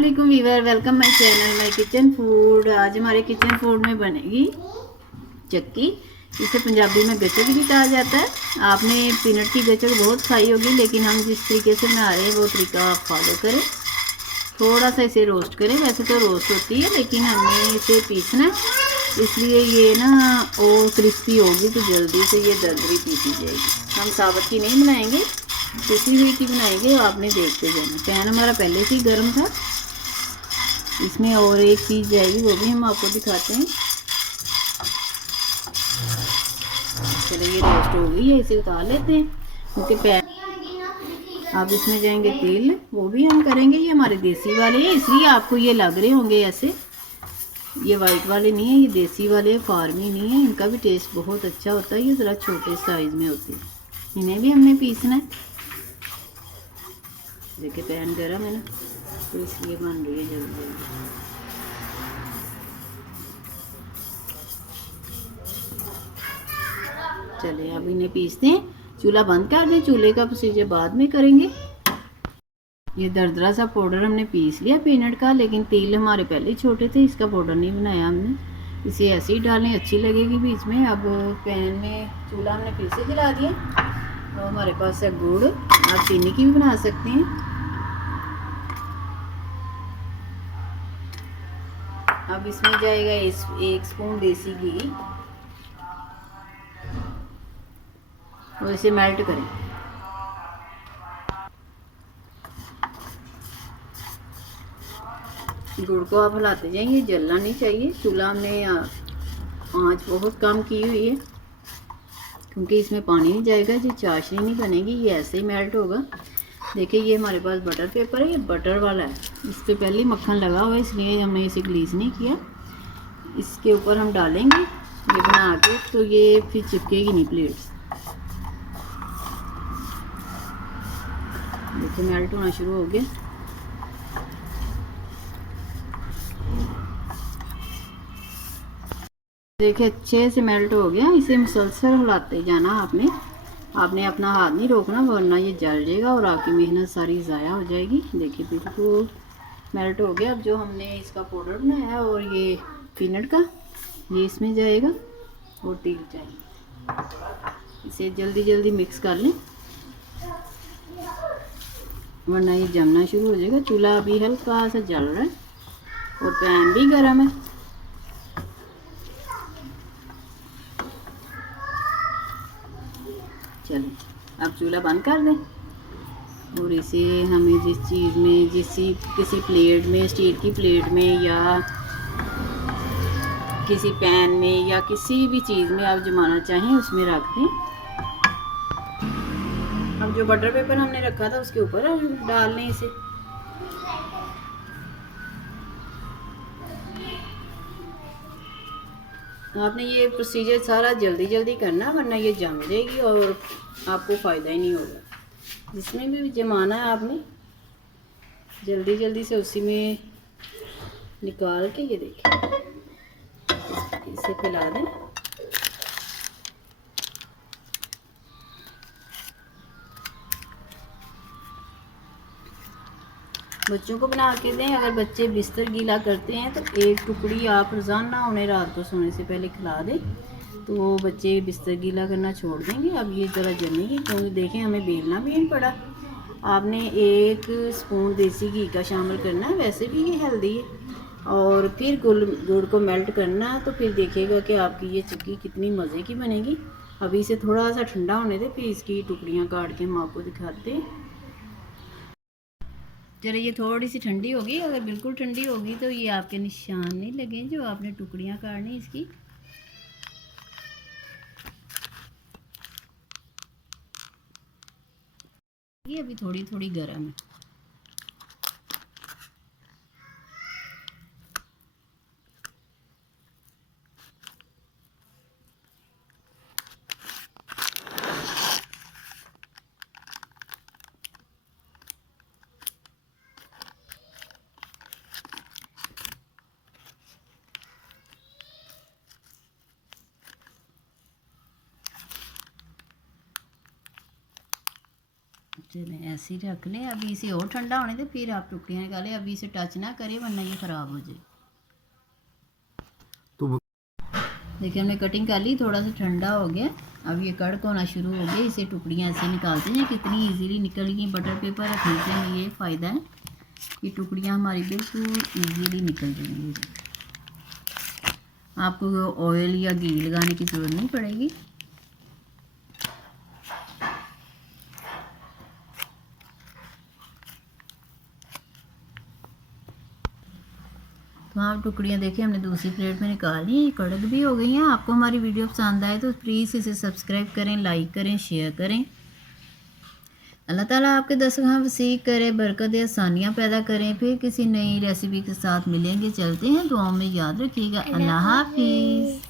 अस्सलामुअलैकुम viewer, welcome my channel my kitchen food. आज हमारे किचन फूड में बनेगी चक्की। इसे पंजाबी में गचक भी कहा जाता है। आपने पीनट की गचक बहुत खाई होगी, लेकिन हम जिस तरीके से बना रहे हैं वो तरीका आप फॉलो करें। थोड़ा सा इसे रोस्ट करें। वैसे तो रोस्ट होती है, लेकिन हमने इसे पीसना है, इसलिए ये ना और क्रिस्पी होगी तो जल्दी से ये दरदरी पीसी जाएगी। हम साबुत की नहीं बनाएंगे, पिसी हुई की बनाएंगे। आपने देखते जाना। पैन हमारा पहले से ही गर्म था। इसमें और एक चीज़ जाएगी, वो भी हम आपको दिखाते हैं। चलो ये रोस्ट हो गई है, इसे उतार लेते हैं क्योंकि पैन। अब इसमें जाएंगे तेल, वो भी हम करेंगे। ये हमारे देसी वाले हैं, इसलिए आपको ये लग रहे होंगे ऐसे। ये वाइट वाले नहीं है, ये देसी वाले फार्मी नहीं है। इनका भी टेस्ट बहुत अच्छा होता है। ये ज़रा छोटे साइज़ में होते हैं, इन्हें भी हमने पीसना है। देखिए पैन गर्म है ना, तो इसलिए बन रही है जल्दी जल्दी। चले अब इन्हें पीसते हैं। चूल्हा बंद कर दें। चूल्हे का प्रोसीजर बाद में करेंगे। ये दरदरा सा पाउडर हमने पीस लिया पीनट का, लेकिन तेल हमारे पहले ही छोटे थे, इसका पाउडर नहीं बनाया हमने। इसे ऐसे ही डालें, अच्छी लगेगी बीच में। अब पैन में चूल्हा हमने फिर से जला दिया। तो हमारे पास है गुड़, आप चीनी की भी बना सकते हैं। अब इसमें जाएगा 1 स्पून देसी घी और इसे मेल्ट करें। गुड़ को आप हिलाते जाएंगे, जलना नहीं चाहिए। चूल्हा हमने आंच बहुत कम की हुई है, क्योंकि इसमें पानी नहीं जाएगा, जो चाशनी नहीं बनेगी, ये ऐसे ही मेल्ट होगा। देखिए ये हमारे पास बटर पेपर है, ये बटर वाला है। इस पर पहले ही मक्खन लगा हुआ है, इसलिए हमने इसे ग्लीस नहीं किया। इसके ऊपर हम डालेंगे ये बना के, तो ये फिर चिपकेगी नहीं प्लेट्स। देखिए मेल्ट होना शुरू हो गया। देखिए अच्छे से मेल्ट हो गया। इसे मुसलसल हिलाते जाना आपने अपना हाथ नहीं रोकना, वरना ये जल जाएगा और आपकी मेहनत सारी ज़ाया हो जाएगी। देखिए बिल्कुल मेल्ट हो गया। अब जो हमने इसका पाउडर बनाया है और ये पीनट का, ये इसमें जाएगा और तेल चाहिए। इसे जल्दी जल्दी मिक्स कर लें, वरना ये जमना शुरू हो जाएगा। चूल्हा अभी हल्का सा जल रहा है और पैन भी गर्म है। चलिए अब चूल्हा बंद कर दें और इसे हमें जिस चीज़ में, किसी प्लेट में, स्टील की प्लेट में या किसी पैन में या किसी भी चीज़ में आप जमाना चाहें उसमें रख दें। अब जो बटर पेपर हमने रखा था उसके ऊपर डाल लें इसे। आपने ये प्रोसीजर सारा जल्दी जल्दी करना, वरना ये जम जाएगी और आपको फ़ायदा ही नहीं होगा। जिसमें भी जमाना है आपने जल्दी जल्दी से उसी में निकाल के, ये देखिए इसे फैला दें। बच्चों को बना के दें। अगर बच्चे बिस्तर गीला करते हैं तो 1 टुकड़ी आप रोज़ाना उन्हें रात को सोने से पहले खिला दें, तो वो बच्चे बिस्तर गीला करना छोड़ देंगे। अब ये ज़रा जमेगी, क्योंकि देखें हमें बेलना भी नहीं पड़ा। आपने 1 स्पून देसी घी का शामिल करना है, वैसे भी ये हेल्दी है। और फिर गुड़ को मेल्ट करना, तो फिर देखिएगा कि आपकी ये चिक्की कितनी मज़े की बनेगी। अभी इसे थोड़ा सा ठंडा होने दें, फिर इसकी टुकड़ियाँ काट के हम आपको दिखाते हैं। चलिए ये थोड़ी सी ठंडी होगी। अगर बिल्कुल ठंडी होगी तो ये आपके निशान नहीं लगे जो आपने टुकड़ियाँ काटनी इसकी। ये अभी थोड़ी थोड़ी गर्म है। चलें ऐसे ही रख लें। अभी इसे और ठंडा होने दें, फिर आप टुकड़ियाँ निकालें। अभी इसे टच ना करें वरना ये ख़राब हो जाए। तो देखिए हमने कटिंग कर ली, थोड़ा सा ठंडा हो गया। अब ये कड़क होना शुरू हो गया। इसे टुकड़ियाँ ऐसे निकालते हैं। कितनी इजीली निकल गई। बटर पेपर रखने से ये फ़ायदा है कि टुकड़ियाँ हमारी बिल्कुल इजीली निकल जाएंगी। आपको ऑयल या घी लगाने की ज़रूरत नहीं पड़ेगी। तो आप टुकड़ियाँ देखिए हमने दूसरी प्लेट में निकाल ली। ये कड़क भी हो गई हैं। आपको हमारी वीडियो पसंद आए तो प्लीज़ इसे सब्सक्राइब करें, लाइक करें, शेयर करें। अल्लाह ताला आपके दस्तरखां वसीअ करे, बरकत आसानियाँ पैदा करें। फिर किसी नई रेसिपी के साथ मिलेंगे। चलते हैं, दुआओं में याद रखिएगा। अल्लाह हाफिज़।